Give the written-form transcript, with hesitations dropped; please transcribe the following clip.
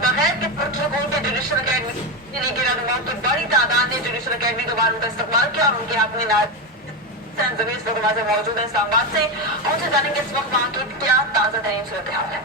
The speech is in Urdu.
بغیر کے پروٹوکول کے جوڈیشل اکیڈمی لیگی رہنماؤں کی بڑی تعداد نے جوڈیشل اکیڈمی کے بارے کا استقبال کیا اور ان کے حق میں زمین اس وقت موجود ہے اسلام آباد سے ان سے جانیں گے اس وقت وہاں کی کیا تازہ ترین صورتحال ہے.